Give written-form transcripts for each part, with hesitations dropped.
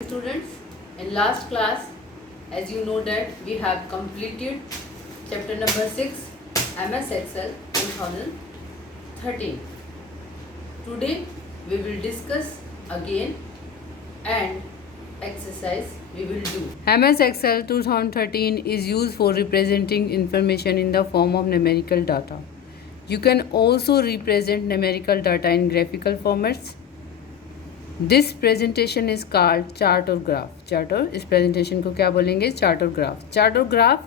Students, in last class, as you know that we have completed chapter number 6 MS Excel 2013. Today we will discuss again and exercise we will do. MS Excel 2013 is used for representing information in the form of numerical data. You can also represent numerical data in graphical formats. This presentation is called chart और graph. Chart और इस presentation को क्या बोलेंगे? Chart और graph. Chart और graph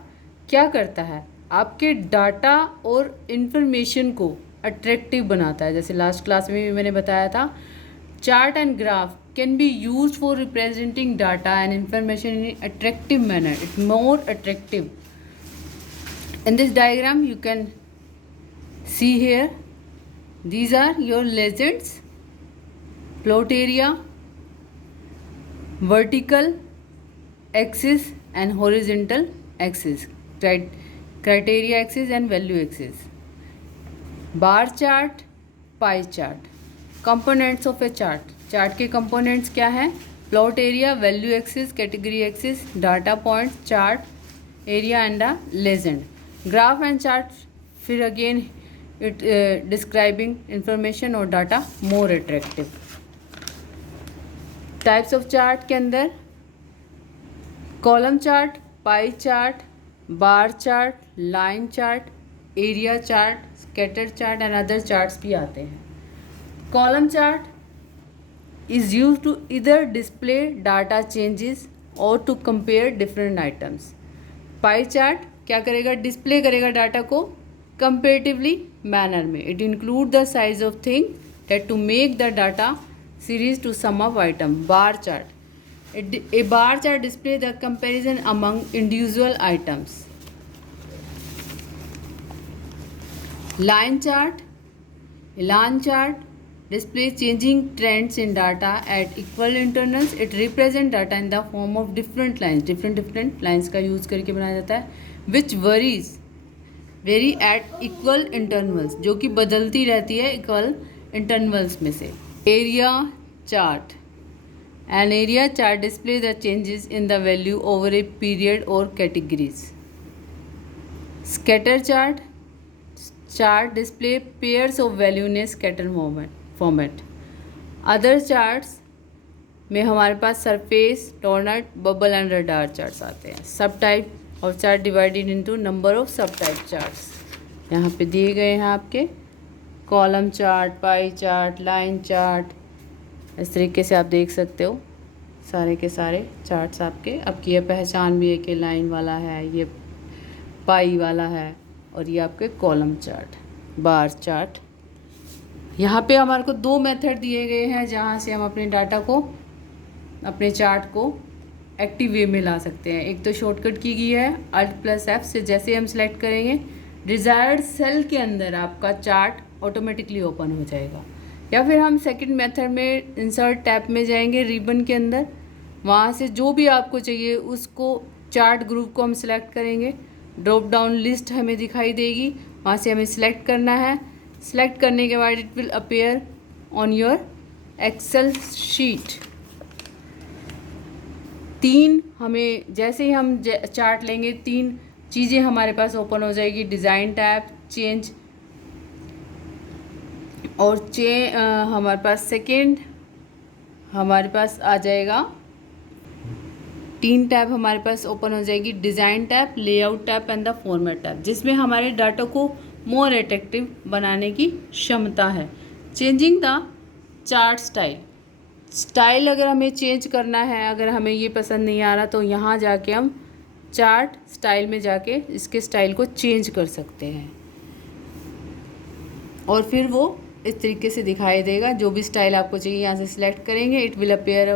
क्या करता है? आपके डाटा और इन्फॉर्मेशन को अट्रैक्टिव बनाता है. जैसे लास्ट क्लास में भी मैंने बताया था, chart and graph can be use for representing data and information in attractive manner. It more attractive. In this diagram you can see here, these are your legends. Plot area, vertical axis and horizontal axis, criteria axis and value axis. Bar chart, pie chart. Components of a chart. Chart के components क्या हैं? Plot area, value axis, category axis, data points, chart area and a legend. Graph and chart फिर again it describing information or data more attractive. Types of chart के अंदर column chart, pie chart, bar chart, line chart, area chart, scatter chart and other charts भी आते हैं. Column chart is use to either display data changes और to compare different items. Pie chart क्या करेगा? Display करेगा data को comparatively manner में. It include the size of thing that to make the data series to sum of item. Bar chart. A bar chart display the comparison among individual items. Line chart. A line chart displays changing trends in data at equal intervals. It represents data in the form of different lines. Different lines का use करके बनाया जाता है. Which vary at equal intervals. जो कि बदलती रहती है equal intervals में से. Area chart. An area chart displays the changes in the value over a period or categories. Scatter chart. Chart display pairs of value in a scatter format. Other charts में हमारे पास surface, donut, bubble and radar charts आते हैं. सब type of chart divided into number of subtype charts. यहाँ पे दिए गए हैं आपके column chart, pie chart, line chart. इस तरीके से आप देख सकते हो सारे के सारे चार्ट्स आपके. आपकी ये पहचान भी है कि लाइन वाला है, ये पाई वाला है और ये आपके कॉलम चार्ट, बार चार्ट. यहाँ पे हमारे को दो मेथड दिए गए हैं जहाँ से हम अपने डाटा को, अपने चार्ट को एक्टिव वे में ला सकते हैं. एक तो शॉर्टकट की गई है Alt+F से. जैसे हम सेलेक्ट करेंगे डिज़ायर्ड सेल के अंदर आपका चार्ट ऑटोमेटिकली ओपन हो जाएगा. या फिर हम सेकंड मेथड में इंसर्ट टैब में जाएंगे रिबन के अंदर. वहाँ से जो भी आपको चाहिए उसको चार्ट ग्रुप को हम सेलेक्ट करेंगे. ड्रॉप डाउन लिस्ट हमें दिखाई देगी, वहाँ से हमें सेलेक्ट करना है. सेलेक्ट करने के बाद it will appear on your Excel sheet. तीन हमें जैसे ही हम चार्ट लेंगे तीन चीज़ें हमारे पास ओपन हो जाएगी. डिज़ाइन टैब, चेंज और हमारे पास सेकेंड हमारे पास आ जाएगा. तीन टैब हमारे पास ओपन हो जाएगी. Design tab, layout tab and the format tab, जिसमें हमारे डाटा को मोर अट्रैक्टिव बनाने की क्षमता है. चेंजिंग द चार्ट स्टाइल अगर हमें चेंज करना है, अगर हमें ये पसंद नहीं आ रहा तो यहाँ जाके हम चार्ट स्टाइल में जाके इसके स्टाइल को चेंज कर सकते हैं और फिर वो इस तरीके से दिखाई देगा. जो भी स्टाइल आपको चाहिए यहाँ से सिलेक्ट करेंगे, it will appear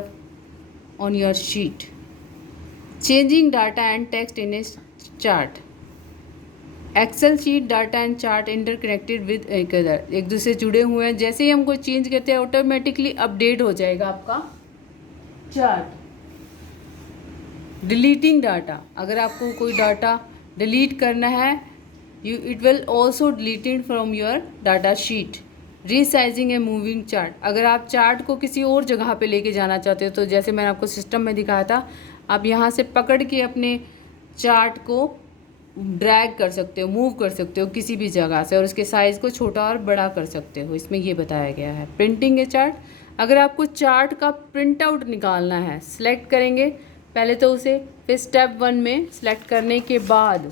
on your sheet. Changing data and text in a chart. Excel sheet, data and chart interconnected with एक दूसरे जुड़े हुए हैं. जैसे ही हमको चेंज करते हैं ऑटोमेटिकली अपडेट हो जाएगा आपका चार्ट. Deleting data. अगर आपको कोई डाटा डिलीट करना है, it will also deleted from your data sheet. Resizing a moving chart, अगर आप चार्ट को किसी और जगह पे लेके जाना चाहते हो तो जैसे मैंने आपको सिस्टम में दिखाया था, आप यहाँ से पकड़ के अपने चार्ट को ड्रैग कर सकते हो, मूव कर सकते हो किसी भी जगह से, और उसके साइज़ को छोटा और बड़ा कर सकते हो, इसमें ये बताया गया है। प्रिंटिंग ए चार्ट, अगर आपको चार्ट का प्रिंट आउट निकालना है, सेलेक्ट करेंगे पहले तो उसे, फिर स्टेप 1 में सेलेक्ट करने के बाद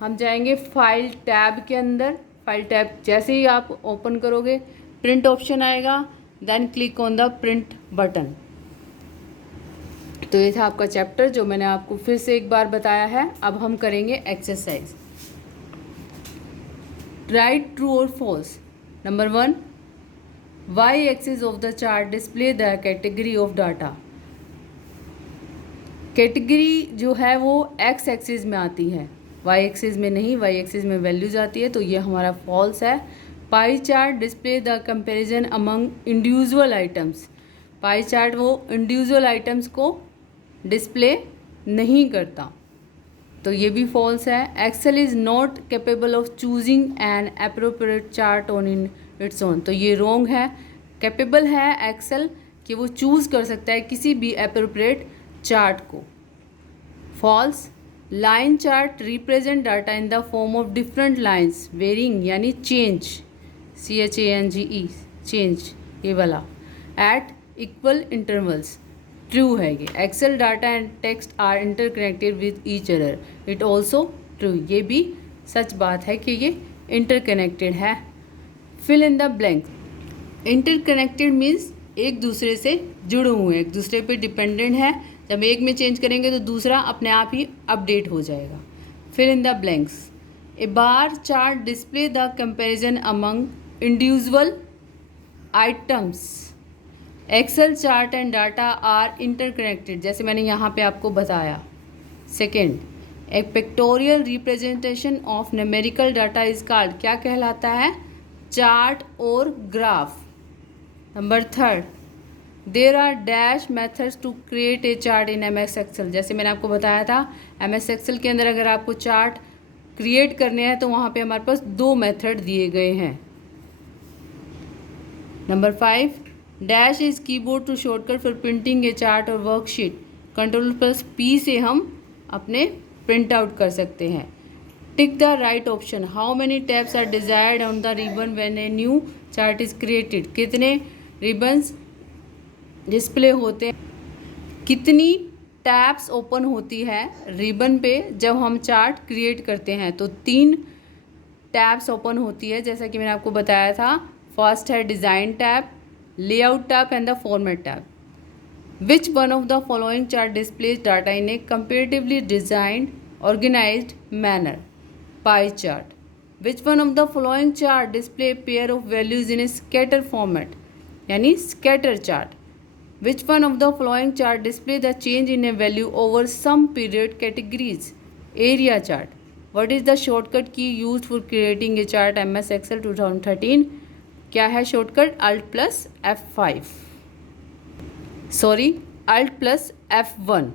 हम जाएंगे फाइल टैब के अंदर। फाइल टैब जैसे ही आप ओपन करोगे प्रिंट ऑप्शन आएगा, then click on the print button. तो ये था आपका चैप्टर जो मैंने आपको फिर से एक बार बताया है। अब हम करेंगे एक्सरसाइज। राइट ट्रू और false. Number 1, Y axis of the chart display the category of data. Category जो है वो एक्स एक्सिस में आती है, वाई एक्सिस में नहीं, वाई एक्सिस में वैल्यूज आती है, तो ये हमारा फॉल्स है। Pie chart display the comparison among individual items. Pie chart वो इंडिविजुअल आइटम्स को डिस्प्ले नहीं करता, तो ये भी फॉल्स है। Excel is not capable of choosing an appropriate chart on in its own, तो ये रॉन्ग है। कैपेबल है एक्सेल कि वो चूज़ कर सकता है किसी भी अप्रोप्रिएट चार्ट को। False, line chart represent data in the form of different lines varying, यानी चेंज, CHANGE, चेंज ये वाला, एट इक्वल इंटरवल्स। ट्रू है ये। Excel data and text are interconnected with each other, it also true, ये भी सच बात है कि ये इंटरकनेक्टेड है। Fill in the blank. Interconnected means एक दूसरे से जुड़े हुए हैं, एक दूसरे पे डिपेंडेंट है। जब एक में चेंज करेंगे तो दूसरा अपने आप ही अपडेट हो जाएगा। Fill in the blanks. A bar chart display the comparison among individual items. Excel chart and data are interconnected, जैसे मैंने यहाँ पे आपको बताया। Second, a pictorial representation of numerical data is called, क्या कहलाता है? चार्ट और graph. Number 3, there are dash methods to create a chart in MS Excel, जैसे मैंने आपको बताया था MS एक्सेल के अंदर अगर आपको चार्ट क्रिएट करने हैं तो वहाँ पे हमारे पास 2 मेथड दिए गए हैं। Number 5, dash is keyboard to shortcut for printing a chart और वर्कशीट। Ctrl+P से हम अपने प्रिंट आउट कर सकते हैं। Tick the right option. How many tabs are desired on the ribbon when a new chart is created, कितने ribbons display होते हैं, कितनी टैब्स ओपन होती है रिबन पे जब हम चार्ट क्रिएट करते हैं, तो 3 टैब्स ओपन होती है जैसा कि मैंने आपको बताया था। फर्स्ट है design tab, layout tab and the format tab. Which one of the following chart displays data in a comparatively designed organized manner? Pie chart. Which one of the following chart display pair of values in a scatter format, यानी scatter chart. Which one of the following chart display the change in a value over some period categories? Area chart. What is the shortcut key used for creating a chart MS Excel 2013? क्या है shortcut? Alt+F5. Sorry, Alt+F1.